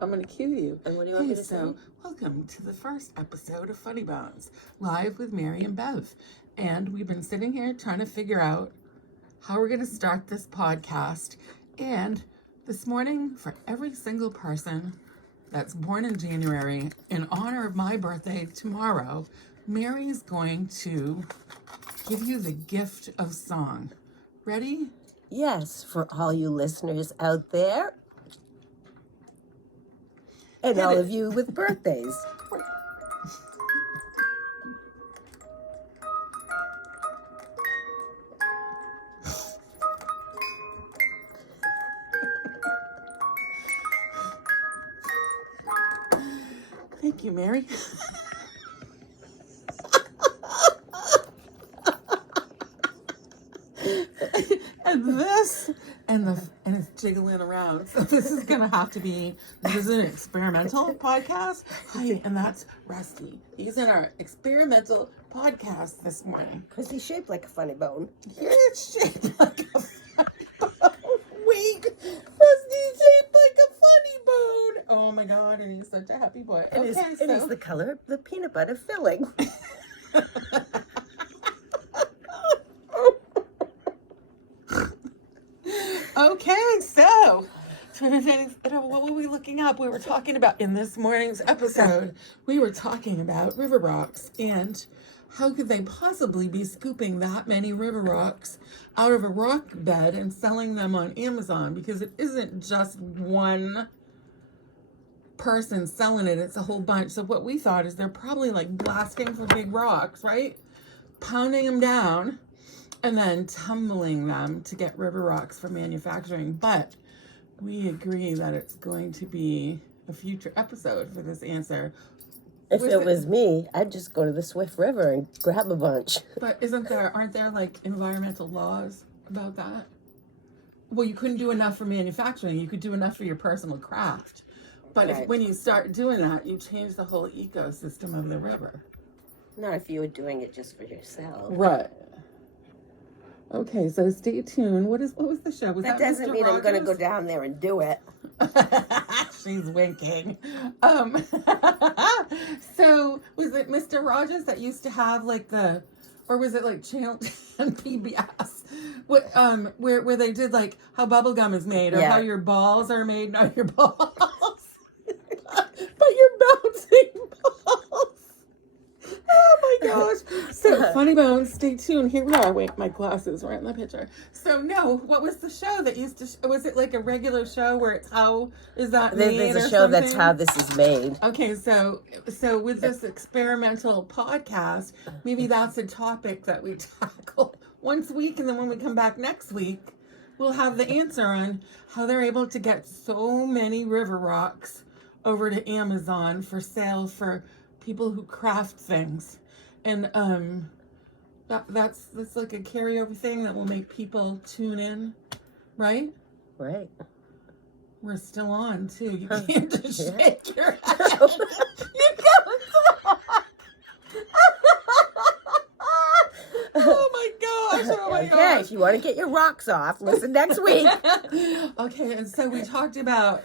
I'm going to cue you. And what do you want me to say? So, welcome to the first episode of Funny Bones, live with Mary and Bev. And we've been sitting here trying to figure out how we're going to start this podcast. And this morning, for every single person that's born in January, in honor of my birthday tomorrow, Mary's going to give you the gift of song. Ready? Yes, for all you listeners out there. And Hit all it. of you with birthdays. Thank you, Mary. and this, and it's jiggling around. So this is gonna have to be. This is an experimental podcast. Hi, and that's Rusty. He's in our experimental podcast this morning. Because he's shaped like a funny bone. It's shaped like a funny bone. Wait, Rusty's shaped like a funny bone. Oh my God, and he's such a happy boy. And, Okay, and it's the color of the peanut butter filling. Okay, so what were we looking up? We were talking about, in this morning's episode, we were talking about river rocks and how could they possibly be scooping that many river rocks out of a rock bed and selling them on Amazon, because it isn't just one person selling it, it's a whole bunch. So what we thought is they're probably like blasting for big rocks, right? Pounding them down and then tumbling them to get river rocks for manufacturing. But we agree that it's going to be a future episode for this answer. If it was me, I'd just go to the Swift River and grab a bunch. But aren't there like environmental laws about that? Well, you couldn't do enough for manufacturing. You could do enough for your personal craft. But Right. when you start doing that, you change the whole ecosystem of the river. Not if you were doing it just for yourself. Right. Okay, so stay tuned. What was the show? Was That that doesn't Mr. mean I'm going to Rogers? go down there and do it. She's winking. So was it Mr. Rogers that used to have like or was it like Channel 10 PBS? What where they did like how bubblegum is made, or Yeah. how your balls are made, not your balls. But you're bouncing balls. Oh my gosh. So Funny Bones, stay tuned. Here we are. Wait, my glasses were in the picture. So no, what was the show that used to, was it like a regular show where it's how is that made There's or a show that's something? how this is made. Okay, so with this experimental podcast, maybe that's a topic that we tackle once a week, and then when we come back next week, we'll have the answer on how they're able to get so many river rocks over to Amazon for sale for people who craft things. And that's like a carryover thing that will make people tune in, right? Right. We're still on too. You can't just Yeah. shake your head. You gotta talk. Oh my gosh! Oh my Okay, gosh! if you want to get your rocks off, listen next week. Okay, and so we talked about.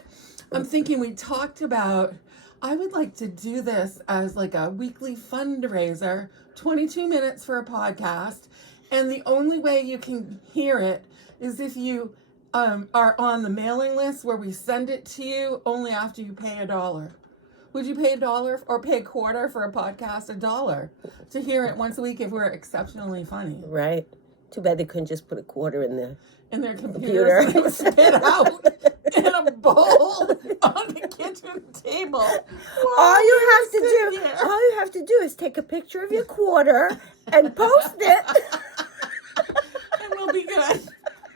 I would like to do this as like a weekly fundraiser. 22 minutes for a podcast, and the only way you can hear it is if you are on the mailing list where we send it to you only after you pay $1. Would you pay $1 or pay $0.25 for a podcast? $1 to hear it once a week if we're exceptionally funny. Right. Too bad they couldn't just put a quarter in there. In their computer, so they spit out in a bowl on the kitchen table. All you have to do is take a picture of your quarter and post it. And we'll be good.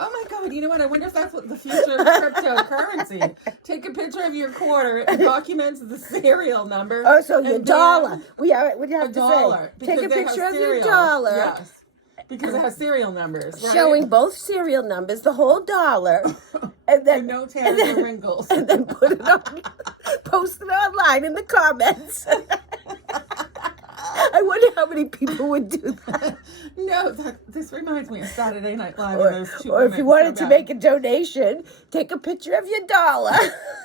Oh my God, you know what? I wonder if that's what the future of cryptocurrency. Take a picture of your quarter, it documents the serial number. Oh, so your and dollar. then We have a to dollar. say, take a because it has picture of your serial. dollar. Yes. Because it has serial numbers, right? Showing both serial numbers, the whole dollar, and then And no tears or wrinkles. and then put it on, post it online in the comments. I wonder how many people would do that. No, this reminds me of Saturday Night Live. Or, and those two or if you women wanted so to bad. make a donation, take a picture of your dollar.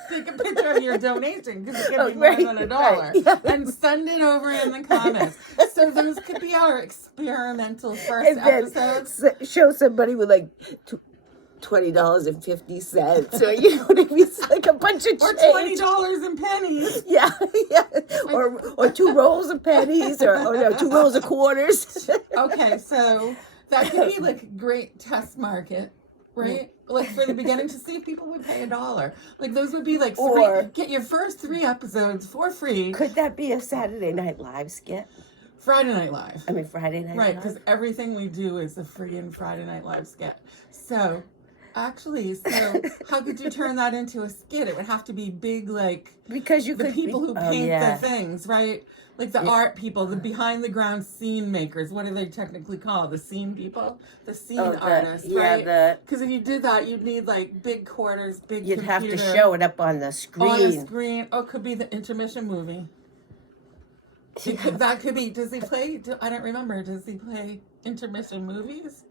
Take a picture of your donation because it can Oh, be more right, than $1 right, yeah. and send it over in the comments. So those could be our experimental first And then episodes. show somebody with like $20.50, or you know what I mean? It's like a bunch of Or change. $20 in pennies. Yeah, yeah. Or 2 rolls of pennies, or no, 2 rolls of quarters. Okay, so that could be like a great test market, right? Like for the beginning to see if people would pay $1. Like those would be like Or- get your first 3 episodes for free. Could that be a Saturday Night Live skit? Friday Night Live. I mean, Friday Night Right, Live? because everything we do is a freaking Friday Night Live skit. So, actually, how could you turn that into a skit? It would have to be big, like Because you the could people be, who paint yeah. the things, right? Like the art people, the behind the ground scene makers. What are they technically called? The scene people, the scene artists, right? Because if you did that, you'd need like big quarters, big. You'd have to computer show it up on the screen. on the screen. Oh, it could be the intermission movie. That could be. Does he play? I don't remember. Does he play intermission movies?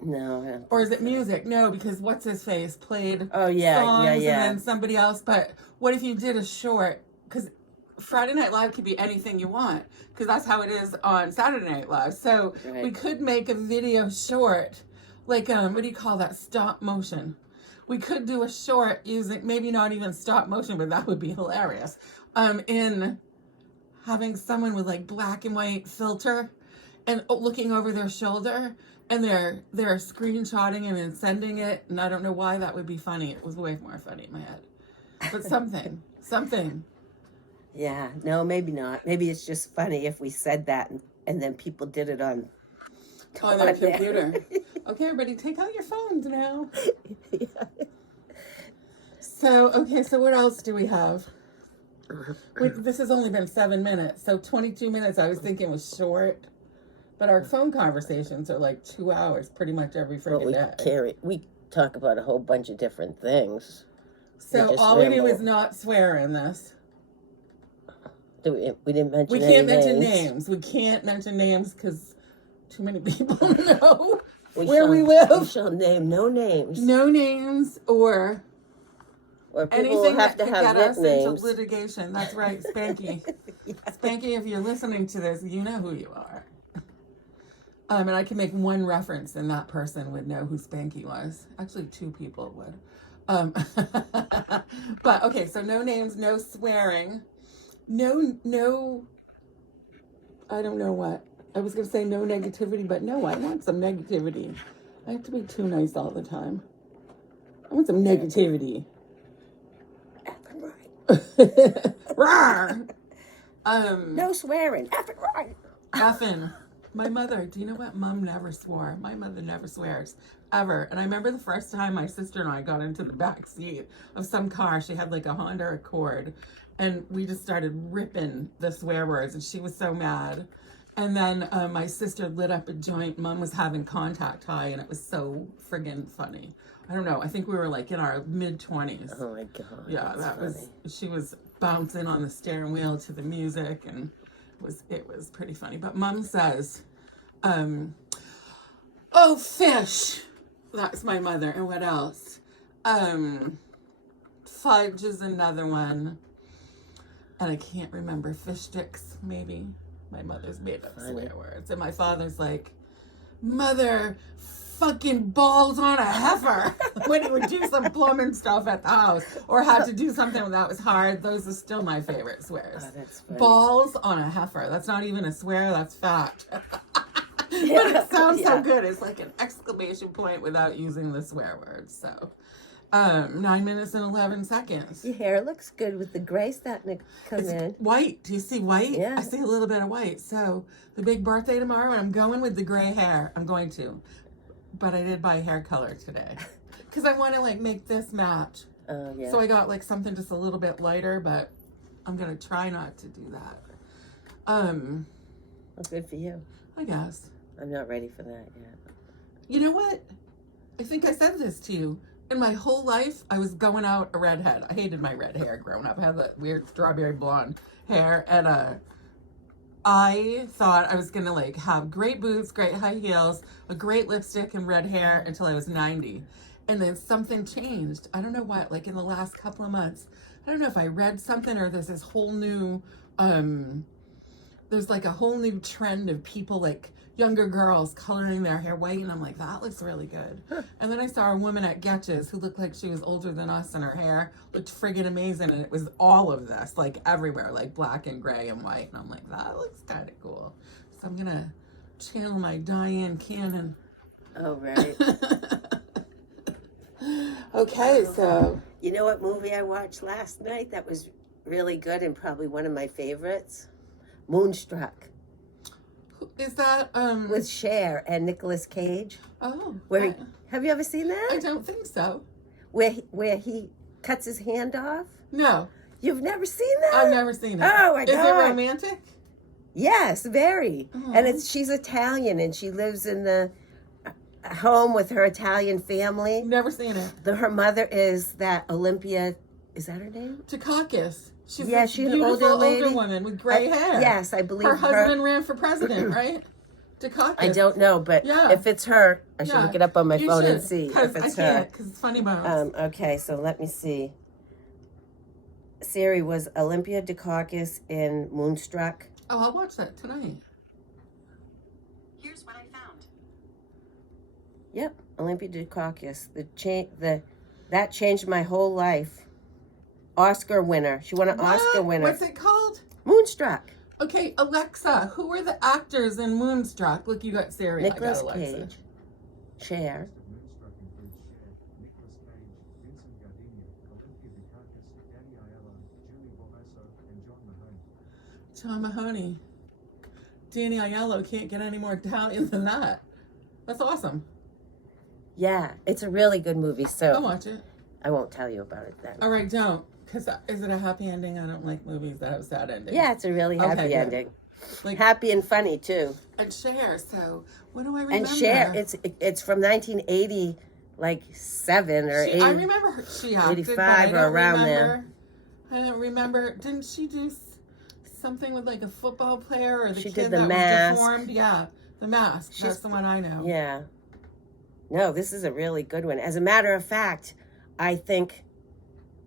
No. I don't Or is think it music? No, because what's his face played Oh, yeah, songs yeah, and yeah. then somebody else. But what if you did a short? Because Friday Night Live could be anything you want, because that's how it is on Saturday Night Live. So Right. we could make a video short, like what do you call that? Stop motion. We could do a short using maybe not even stop motion, but that would be hilarious. In having someone with like black and white filter and looking over their shoulder, and they're screenshotting and then sending it, and I don't know why that would be funny. It was way more funny in my head, but something. Yeah, no, maybe not. Maybe it's just funny if we said that and then people did it on On their on there. computer. Okay, everybody, take out your phones now. So what else do we have? This has only been 7 minutes, so 22 minutes I was thinking was short. But our phone conversations are like 2 hours pretty much every But freaking day. we talk about a whole bunch of different things. So just all we do ramble. is not swear in this. We didn't mention We any can't mention names. names. We can't mention names because too many people know We where we We live. shall name no names. No names or Or people anything have that to could have get us into nicknames. litigation. That's right, Spanky. Spanky, if you're listening to this, you know who you are. And I can make one reference and that person would know who Spanky was. Actually, 2 people would. But okay, so no names, no swearing, no, I don't know what. I was going to say no negativity, but no, I want some negativity. I have to be too nice all the time. I want some negativity. Rawr. No swearing. Effing right. Effin'. My mother, do you know what? Mom never swore. My mother never swears, ever. And I remember the first time my sister and I got into the back seat of some car. She had like a Honda Accord. And we just started ripping the swear words. And she was so mad. And then my sister lit up a joint. Mom was having contact high. And it was so friggin' funny. I don't know. I think we were like in our mid-20s. Oh my god. Yeah, that's that was, she was bouncing on the steering wheel to the music, and it was pretty funny. But Mom says, oh, fish. That's my mother. And what else? Fudge is another one. And I can't remember. Fish sticks, maybe. My mother's made up swear words. And my father's like, mother fucking balls on a heifer when he would do some plumbing stuff at the house or had to do something that was hard. Those are still my favorite swears. Oh, that's funny. Balls on a heifer. That's not even a swear, that's fact. But it sounds so good. It's like an exclamation point without using the swear word. So 9 minutes and 11 seconds. Your hair looks good with the gray starting to come in. White. Do you see white? Yeah. I see a little bit of white. So the big birthday tomorrow, and I'm going with the gray hair. I'm going to. But I did buy hair color today. Because I want to like make this match. Oh yeah. So I got like something just a little bit lighter, but I'm going to try not to do that. Well, good for you. I guess. I'm not ready for that yet. You know what? I think I said this to you. In my whole life, I was going out a redhead. I hated my red hair growing up. I had that weird strawberry blonde hair. And I thought I was gonna like have great boots, great high heels, a great lipstick, and red hair until I was 90. And then something changed. I don't know what, like in the last couple of months. I don't know if I read something or there's this whole new there's like a whole new trend of people, like younger girls coloring their hair white, and I'm like, that looks really good. And then I saw a woman at Getch's who looked like she was older than us, and her hair looked friggin' amazing, and it was all of this, like everywhere, like black and gray and white, and I'm like, that looks kind of cool. So I'm gonna channel my Diane Cannon. Oh, right. Okay, so You know what movie I watched last night that was really good and probably one of my favorites? Moonstruck is that with Cher and Nicolas Cage. oh, Where have you ever seen I that? don't think so. Where he cuts his hand off? No, You've never seen that? I've never seen it. Oh my Is it God. romantic? Yes, very. Oh. And she's Italian and she lives in the home with her Italian family. Never seen it. Her mother is that Olympia. Is that her name? Takakis. She's Yeah, a she's an beautiful older lady. woman with gray hair. Yes, I believe Her husband ran for president, right? Takakis. I don't know, but Yeah. if it's her, I should Yeah, look it up on my you phone and should, see 'cause if it's I her. can't, because it's funny bones. Okay, so let me see. Siri was Olympia Dukakis in Moonstruck. Oh, I'll watch that tonight. Here's what I found. Yep, Olympia Dukakis. That changed my whole life. Oscar winner. She won an Oscar winner. What's it called? Moonstruck. Okay, Alexa, who are the actors in Moonstruck? Look, you got Siri. Nicolas I got Alexa. Cage. Cher. Moonstruck includes Cher, Nicolas Cage, Vincent Gardenia, Olympia Dukakis, Danny Aiello, Julie Bomaso, and John Mahoney. John Mahoney. Danny Aiello can't get any more Italian than that. That's awesome. Yeah, it's a really good movie, I'll so watch it. I won't tell you about it then. All right, don't. Because is it a happy ending? I don't like movies that have sad endings. Yeah, it's a really Okay, happy good. ending. Like, Happy and funny too. and Cher. So, what do I remember? And Cher, it's from 1980, like 7 or 8. I remember her, she acted, 85 but I or don't around remember, there. I don't remember. Didn't she do something with like a football player or the She kid did The that Mask. was deformed? Yeah, The Mask. She's- That's the one I know. Yeah. No, this is a really good one. As a matter of fact, I think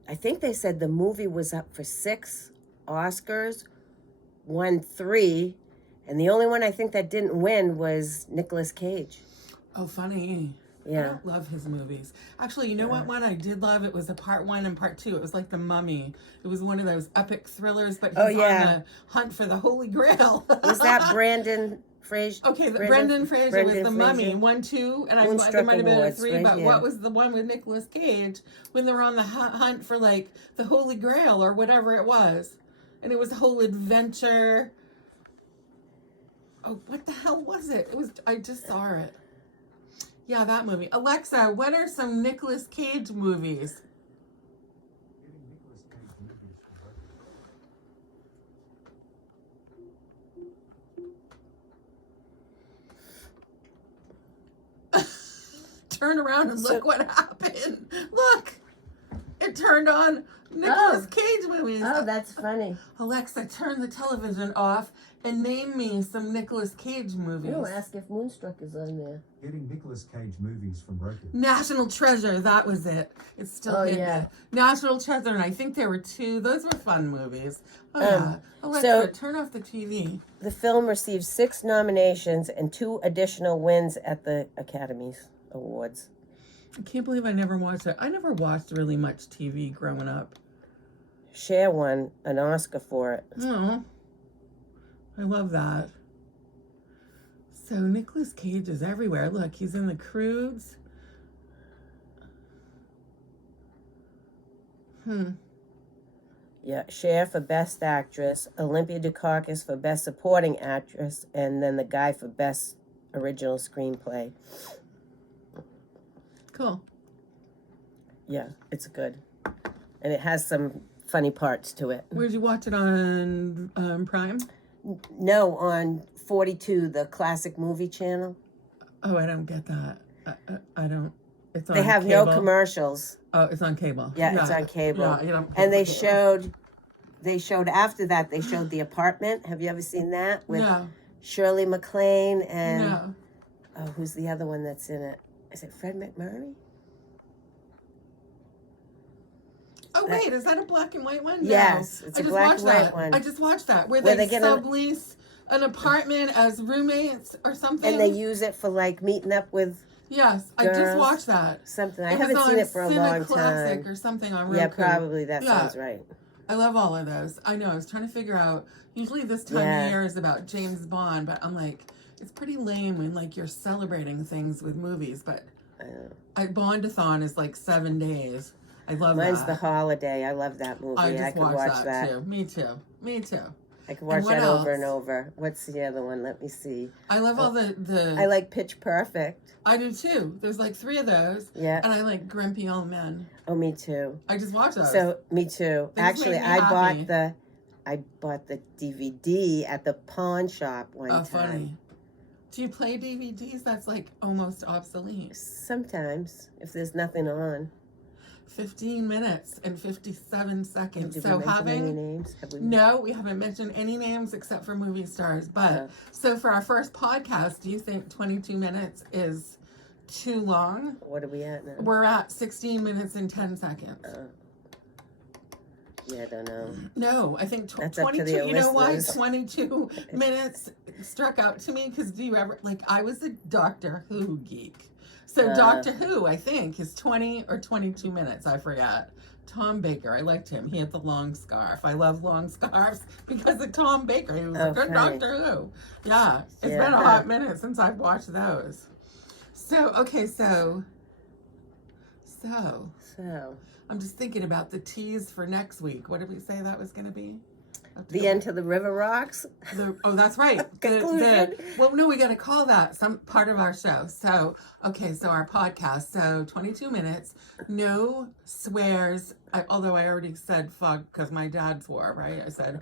they said the movie was up for 6 Oscars, won 3, and the only one I think that didn't win was Nicolas Cage. Oh, funny. I Yeah. don't love his movies. Actually, you know what one I did love? It was a part 1 and part 2. It was like The Mummy. It was one of those epic thrillers, but he's Oh, on yeah. the hunt for the Holy Grail. Was that Brandon Fraser? Okay, Brendan Fraser was The Mummy, Fraser? 1, 2, and there Moonstruck might have been a Awards, 3, right? but Yeah. what was the one with Nicolas Cage when they were on the hunt for like the Holy Grail or whatever it was? And it was a whole adventure. Oh, what the hell was it? I just saw it. Yeah, that movie. Alexa, what are some Nicolas Cage movies? Getting Nicolas Cage movies from Roku. Turn around and look what happened. Look, it turned on Nicolas Cage movies. Oh, that's funny. Alexa, turn the television off and name me some Nicolas Cage movies. No, ask if Moonstruck is on there. Getting Nicolas Cage movies from Roku. National Treasure, that was it. It's still Oh, hidden. yeah. National Treasure, and I think there were 2. Those were fun movies. Oh, yeah. Alexa, so- turn off the TV. The film received 6 nominations and 2 additional wins at the Academy's Awards. I can't believe I never watched it. I never watched really much TV growing up. Cher won an Oscar for it. Oh, I love that. So Nicolas Cage is everywhere. Look, he's in The Croods. Yeah, Cher for Best Actress, Olympia Dukakis for Best Supporting Actress, and then the guy for Best Original Screenplay. Cool. Yeah, it's good. And it has some funny parts to it. Where'd you watch it on Prime? No, on 42, the classic movie channel. Oh, I don't get that. I don't. It's on They have cable. no commercials. Oh, it's on cable. Yeah, it's on cable. Yeah, you don't And they cable. showed they showed after that. They showed The Apartment. Have you ever seen that with No, Shirley MacLaine and no. oh, who's the other one that's in it? Is it Fred McMurray? Oh wait, is that a black and white one? No. Yes, it's I a just black watched and white that. one. I just watched that where Where they they get a- sublease an apartment as roommates or something. And they use it for like meeting up with Yes, I just girls. watched that. something. I It haven't was seen on it for a Cine long Classic time. or something on Roku. Yeah, probably that Yeah. sounds right. I love all of those. I know. I was trying to figure out. Usually this time Yeah. of year is about James Bond, but I'm like, it's pretty lame when like you're celebrating things with movies. But Bondathon is like 7 days. I love Mine's that. The Holiday. I love that movie. I just could watched watch that. too. Me too. Me too. I could watch what that over else? and over. What's the other one? Let me see. I love all the. I like Pitch Perfect. I do too. There's like 3 of those, Yeah. and I like Grumpy Old Men. Oh, me too. I just watched those. So me too. They just Actually, make me I happy. bought the DVD at the pawn shop one Oh, time. funny. Do you play DVDs? That's like almost obsolete. Sometimes, if there's nothing on. 15 minutes and 57 seconds. Did So we mention any having names? Have we? no, we haven't mentioned any names except for movie stars. But Yeah. so for our first podcast, do you think 22 minutes is too long? What are we at now? We're at 16 minutes and 10 seconds. Yeah, I don't know. No, I think That's up to 22. the You know why listeners. 22 minutes struck out to me? Because do you ever, like, I was a Doctor Who geek. So Doctor Who, I think, is 20 or 22 minutes. I forgot. Tom Baker, I liked him. He had the long scarf. I love long scarves because of Tom Baker. He was a good funny. Doctor Who. Yeah, it's Yeah. been a hot minute since I've watched those. So, okay, so So, I'm just thinking about the tease for next week. What did we say that was going to be? the end to the River Rocks. Oh, that's right. Conclusion. Well, no, we got to call that some part of our show. So, okay, so our podcast. So, 22 minutes, no swears. Although I already said fuck because my dad swore, right? I said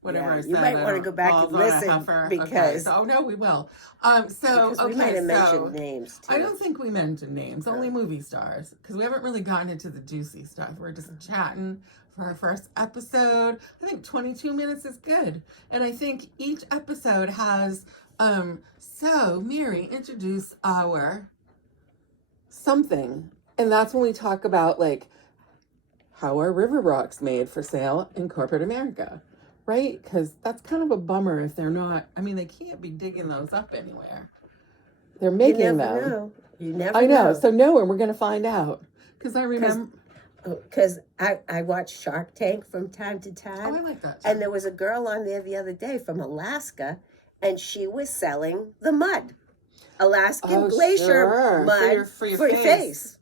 whatever Yeah, I said. you might I wanna don't- go back balls and on a listen heifer. because- Okay, so, no, we will. So, Because okay, we might have so mentioned names too. I don't think we mentioned names, only movie stars, because we haven't really gotten into the juicy stuff. We're just chatting for our first episode. I think 22 minutes is good. And I think each episode has, so Mary, introduce our something. And that's when we talk about like, how are river rocks made for sale in corporate America? Right? Because that's kind of a bummer if they're not, I mean, they can't be digging those up anywhere. They're You making never them. know. You never I know. So no, and we're gonna find out. Because I remember. Because I watch Shark Tank from time to Oh, time. I like that. And there was a girl on there the other day from Alaska, and she was selling the mud. Alaskan glacier sure. mud For your face. face.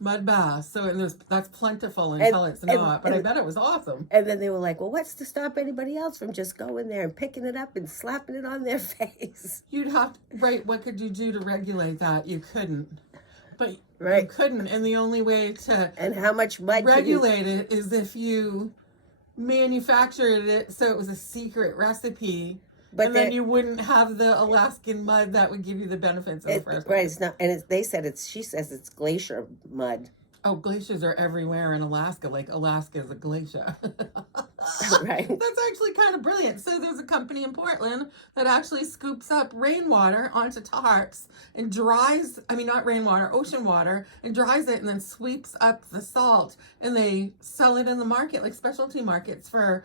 Mud baths. So and that's plentiful until it's not. But I and- bet it was awesome. And then they were like, well, what's to stop anybody else from just going there and picking it up and slapping it on their face? You'd have to, right? What could you do to regulate that? You couldn't. But you Right. couldn't. And the only way to And how much mud can you... regulate it is if you manufactured it so it was a secret recipe. But and then they're- you wouldn't have the Alaskan mud that would give you the benefits in the first place. Right, it's not, and they said she says it's glacier mud. Oh, glaciers are everywhere in Alaska. Like Alaska is a glacier. Right. That's actually kind of brilliant. So there's a company in Portland that actually scoops up rainwater onto tarps and dries, I mean, not rainwater, ocean water, and dries it and then sweeps up the salt. And they sell it in the market, like specialty markets for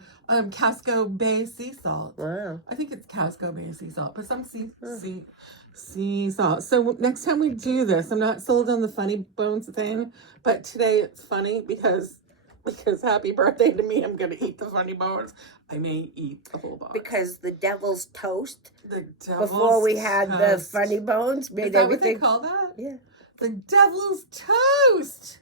Casco Bay sea salt. Wow. I think it's Casco Bay sea salt, but some sea salt. So next time we do this, I'm not sold on the funny bones thing, but today it's funny because happy birthday to me, I'm gonna eat the funny bones. I may eat the whole box. Because the devil's toast, the devil's before we had the toast. funny bones, Is made that what they everything... call that? Yeah. The devil's toast.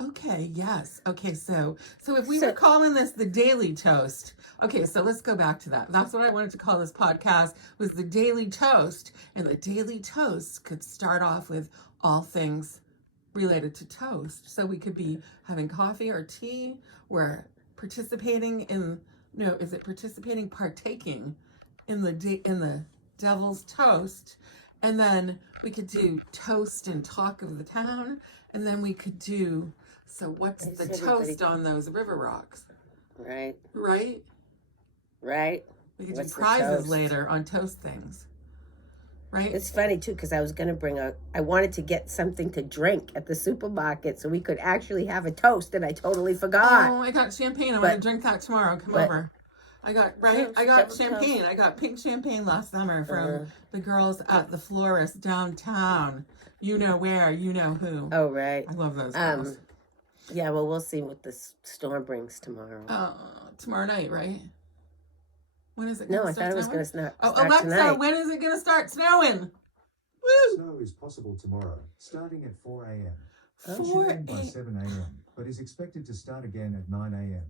Okay, yes. Okay, so if we were calling this the Daily Toast, okay, so let's go back to that. That's what I wanted to call this podcast, was the Daily Toast. And the Daily Toast could start off with all things related to toast. So we could be having coffee or tea. We're partaking in the devil's toast. And then we could do toast and talk of the town. And then we could do, so what's the Thanks, toast everybody. on those river rocks? Right. right? Right. We could What's do the prizes toast? later on toast things, right? It's funny too because I was gonna I wanted to get something to drink at the supermarket so we could actually have a toast, and I totally forgot. Oh, I got champagne. I'm But- gonna drink that tomorrow. Come but- over. I got right. Toast, I got toast, champagne. I got pink champagne last summer from the girls at the florist downtown. You know where? You know who? Oh right. I love those girls. Yeah. Well, we'll see what this storm brings tomorrow. Tomorrow night, right? When is it? No, gonna I start thought it was snowing? going to start Oh, Alexa, tonight. when is it gonna start snowing? Woo! Snow is possible tomorrow, starting at 4 a.m. It 4 should end by a.m. 7 a.m., but is expected to start again at 9 a.m.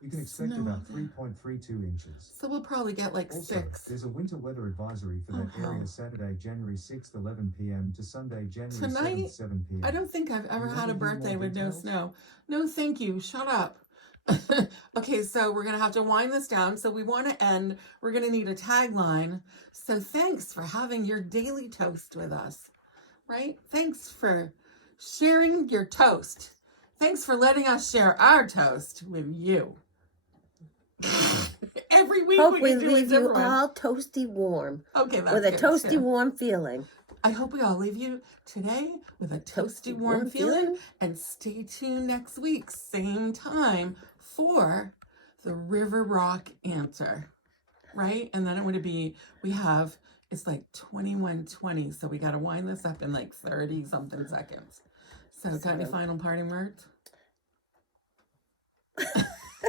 You can expect Snow about again. 3.32 inches. So we'll probably get like Also, 6. there's a winter weather advisory for that Oh, area hell. Saturday, January 6th, 11 p.m. to Sunday, January Tonight? 7th, 7 p.m. I don't think I've ever You had a wanna hear more birthday with no details? snow. No, thank you. Shut up. Okay, so we're going to have to wind this down. So we want to end. We're going to need a tagline. So thanks for having your daily toast with us, right? Thanks for sharing your toast. Thanks for letting us share our toast with you. Every week Hope we we can do a leave you different one. all toasty warm Okay, that's with a good, toasty too. warm feeling. I hope we all leave you today with a toasty warm feeling. And stay tuned next week, same time, for the River Rock answer. Right? And then it would be, it's like 21:20, so we got to wind this up in like 30 something seconds. So, got any final parting words?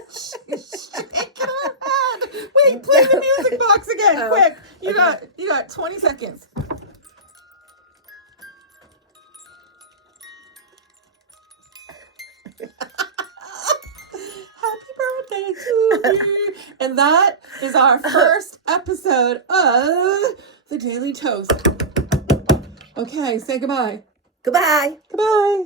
She's shaking her head. Wait, play the music box again, Oh, quick. You okay. got 20 seconds. Happy birthday to me. And that is our first episode of The Daily Toast. Okay, say goodbye. Goodbye. Goodbye.